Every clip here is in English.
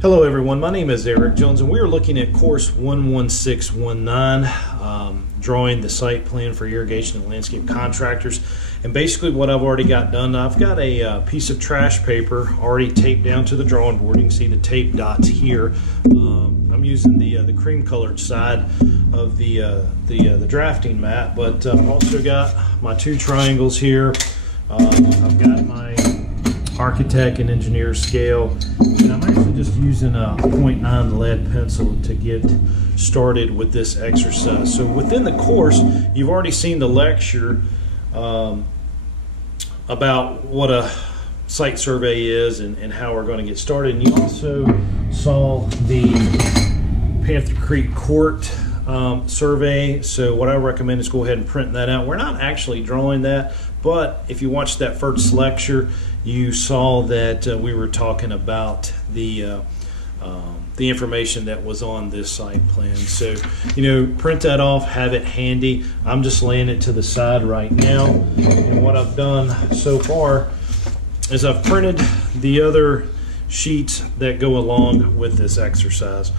Hello everyone, my name is Eric Jones and we are looking at course 11619, drawing the site plan for irrigation and landscape contractors. And basically what I've already got done, I've got a piece of trash paper already taped down to the drawing board. You can see the tape dots here. I'm using the cream colored side of the drafting mat, but I've also got my two triangles here. I've got my architect and engineer scale, and I'm actually just using a 0.9 lead pencil to get started with this exercise. So within the course, you've already seen the lecture about what a site survey is and how we're going to get started, and you also saw the Panther Creek Court survey. So what I recommend is go ahead and print that out. We're not actually drawing that, but if you watched that first lecture, you saw that we were talking about the information that was on this site plan. So, print that off, have it handy. I'm just laying it to the side right now. And what I've done so far is I've printed the other sheets that go along with this exercise.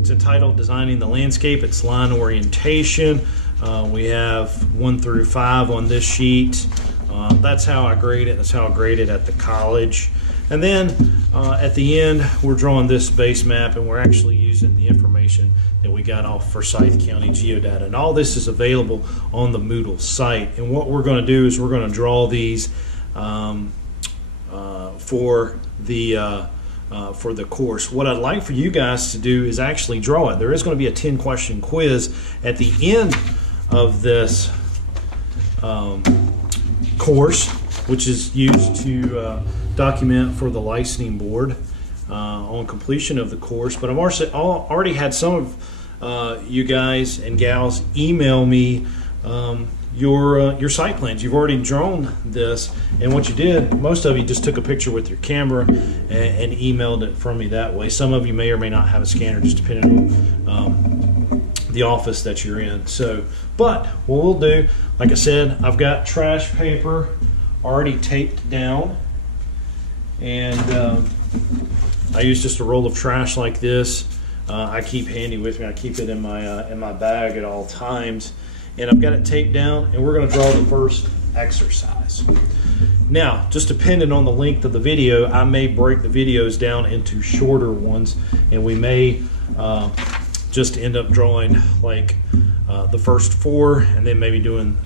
It's entitled Designing the Landscape. It's line orientation. We have 1 through 5 on this sheet. That's how I grade it. That's how I grade it at the college. And then at the end, we're drawing this base map, and we're actually using the information that we got off Forsyth County Geodata. And all this is available on the Moodle site. And what we're going to do is we're going to draw these for the course. What I'd like for you guys to do is actually draw it. There is going to be a 10-question quiz at the end of this course, which is used to document for the licensing board on completion of the course. But I've already had some of you guys and gals email me your site plans. You've already drawn this, and what you did, most of you just took a picture with your camera and emailed it from me that way. Some of you may or may not have a scanner, just depending on the office that you're in. So, but what we'll do, like I said, I've got trash paper already taped down, and I use just a roll of trash like this. I keep handy with me. I keep it in my bag at all times, and I've got it taped down, and we're going to draw the first exercise. Now, just depending on the length of the video, I may break the videos down into shorter ones, and we may just end up drawing like the first 4, and then maybe doing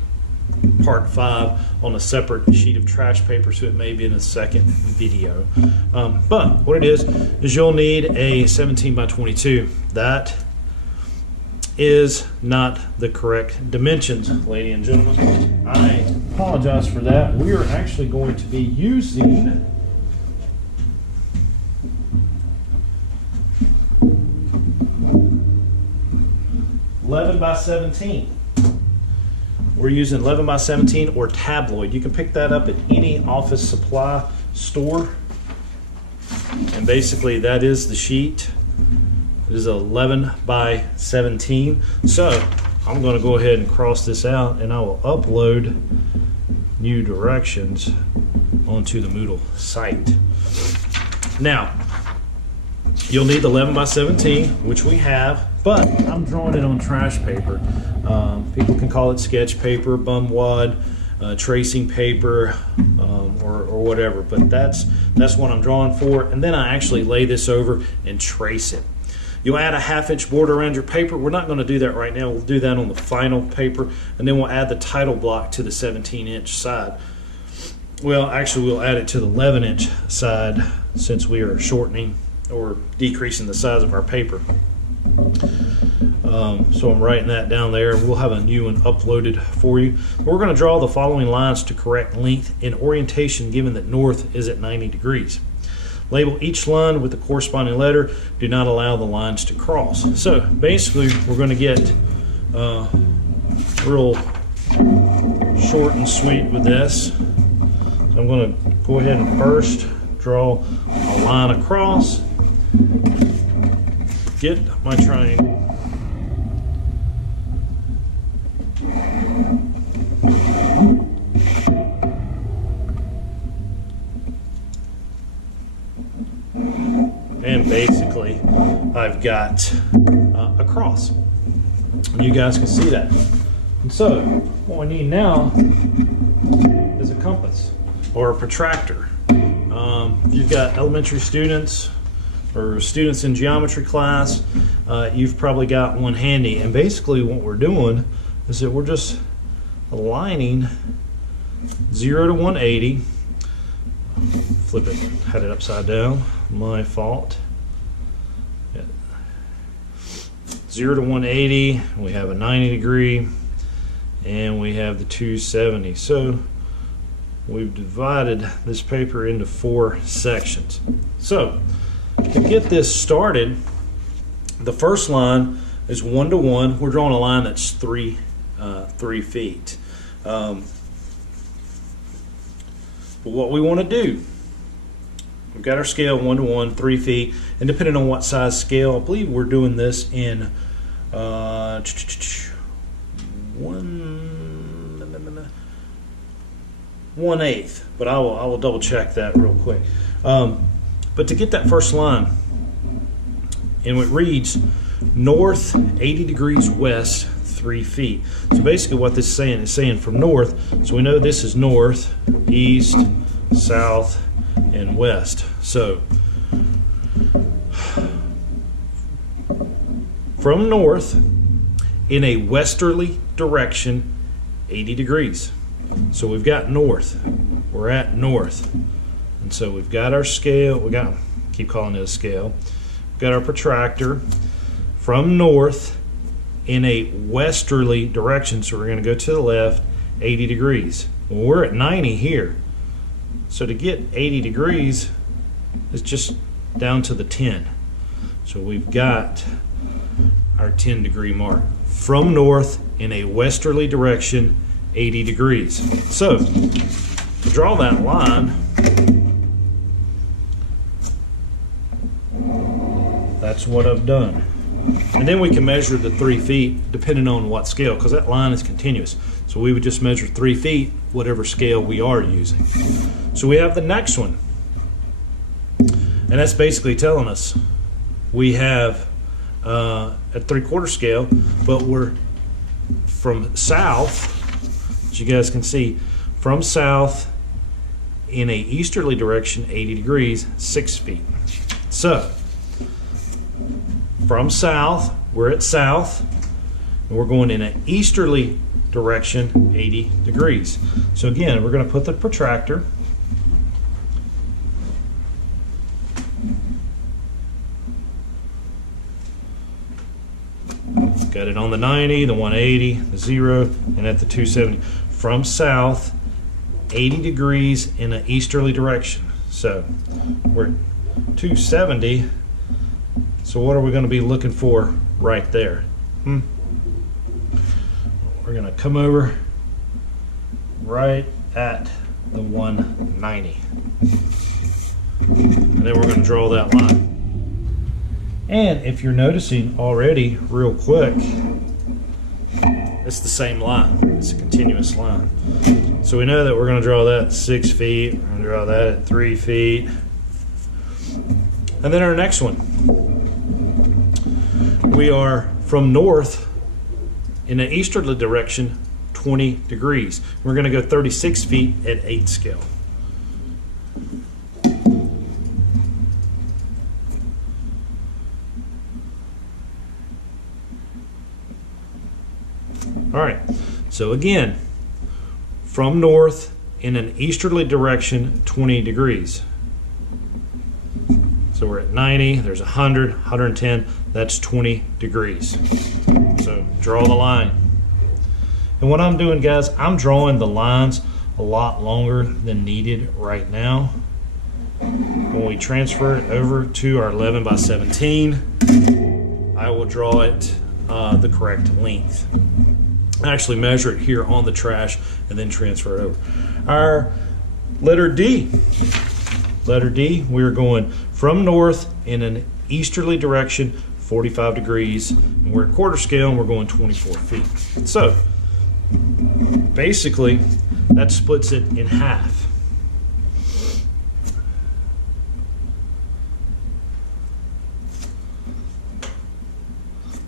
part 5 on a separate sheet of trash paper, so it may be in a second video. But what it is you'll need a 17 by 22. That is not the correct dimensions, ladies and gentlemen. I apologize for that. We are actually going to be using (11 by 17). We're using 11 by 17 or tabloid. You can pick that up at any office supply store. And basically that is the sheet. It is 11 by 17. So I'm going to go ahead and cross this out, and I will upload new directions onto the Moodle site. Now, you'll need 11 by 17, which we have, but I'm drawing it on trash paper. People can call it sketch paper, bum wad, tracing paper, or whatever, but that's what I'm drawing for. And then I actually lay this over and trace it. You'll add a 1/2-inch border around your paper. We're not going to do that right now. We'll do that on the final paper, and then we'll add the title block to the 17-inch side. Well, actually, we'll add it to the 11-inch side since we are shortening or decreasing the size of our paper. So I'm writing that down there. We'll have a new one uploaded for you. We're going to draw the following lines to correct length and orientation, given that north is at 90 degrees. Label each line with the corresponding letter. Do not allow the lines to cross. So basically, we're going to get real short and sweet with this. So I'm going to go ahead and first draw a line across. Get my triangle. And basically, I've got a cross. And you guys can see that. And so, what we need now is a compass or a protractor. If you've got elementary students or students in geometry class, you've probably got one handy. And basically what we're doing is that we're just aligning 0 to 180. Flip it, had it upside down, my fault. 0 to 180, we have a 90 degree, and we have the 270. So we've divided this paper into 4 sections. So to get this started, the first line is 1 to 1. We're drawing a line that's 3 feet. But what we want to do, we've got our scale 1 to 1, 3 feet, and depending on what size scale, I believe we're doing this in 1/8, but I will double check that real quick. But to get that first line, and it reads north 80 degrees west 3 feet. So basically what this is saying from north, so we know this is north, east, south, and west. So from north in a westerly direction 80 degrees. So we've got north. We're at north. And so we've got our scale. Keep calling it a scale. We've got our protractor from north in a westerly direction. So we're going to go to the left 80 degrees. Well, we're at 90 here. So to get 80 degrees is just down to the 10. So we've got our 10 degree mark. From north in a westerly direction 80 degrees. So to draw that line, that's what I've done. And then we can measure the 3 feet depending on what scale, because that line is continuous. So we would just measure 3 feet, whatever scale we are using. So we have the next one. And that's basically telling us we have a 3/4 scale, but we're from south, as you guys can see, from south in a easterly direction 80 degrees 6 feet. So from south, we're at south, and we're going in an easterly direction 80 degrees. So again, we're going to put the protractor got it on the 90, the 180, the 0, and at the 270. From south, 80 degrees in an easterly direction. So we're at 270. So what are we going to be looking for right there? We're going to come over right at the 190. And then we're going to draw that line. And if you're noticing already real quick, it's the same line. It's a continuous line. So we know that we're going to draw that at 6 feet. We're going to draw that at 3 feet. And then our next one. We are from north in an easterly direction 20 degrees. We're going to go 36 feet at 8 scale. All right, so again, from north in an easterly direction, 20 degrees. So we're at 90, there's 100, 110, that's 20 degrees. So draw the line. And what I'm doing, guys, I'm drawing the lines a lot longer than needed right now. When we transfer it over to our 11 by 17, I will draw it the correct length. Actually measure it here on the trash and then transfer it over. Our letter D. Letter D, we're going from north in an easterly direction 45 degrees, and we're at 1/4 scale and we're going 24 feet. So basically that splits it in half.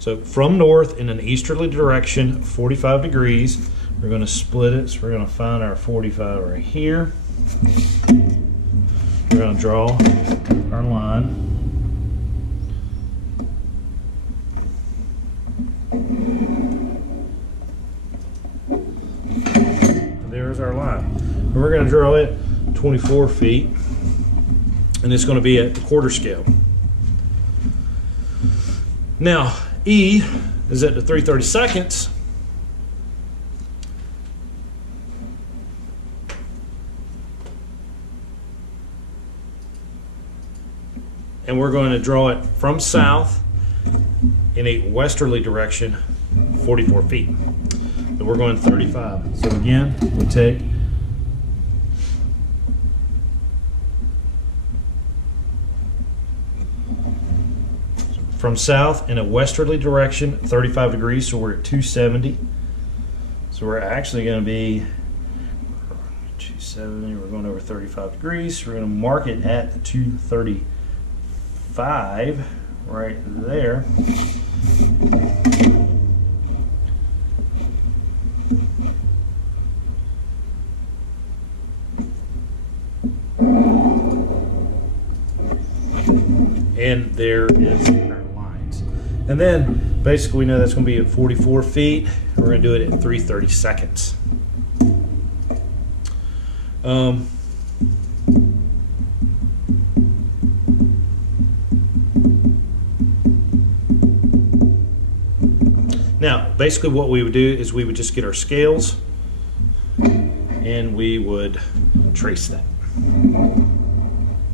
So from north in an easterly direction, 45 degrees. We're going to split it. So we're going to find our 45 right here. We're going to draw our line. There's our line. And we're going to draw it 24 feet. And it's going to be at the quarter scale. Now, E is at the 3/32. And we're going to draw it from south in a westerly direction, 44 feet. So we're going 35. So again, we take from south in a westerly direction, 35 degrees, so we're at 270. So we're actually going to be 270, we're going over 35 degrees. So we're going to mark it at 235 right there. And there is our lines. And then basically we know that's going to be at 44 feet. We're going to do it at 3/32. Now, basically what we would do is we would just get our scales and we would trace that.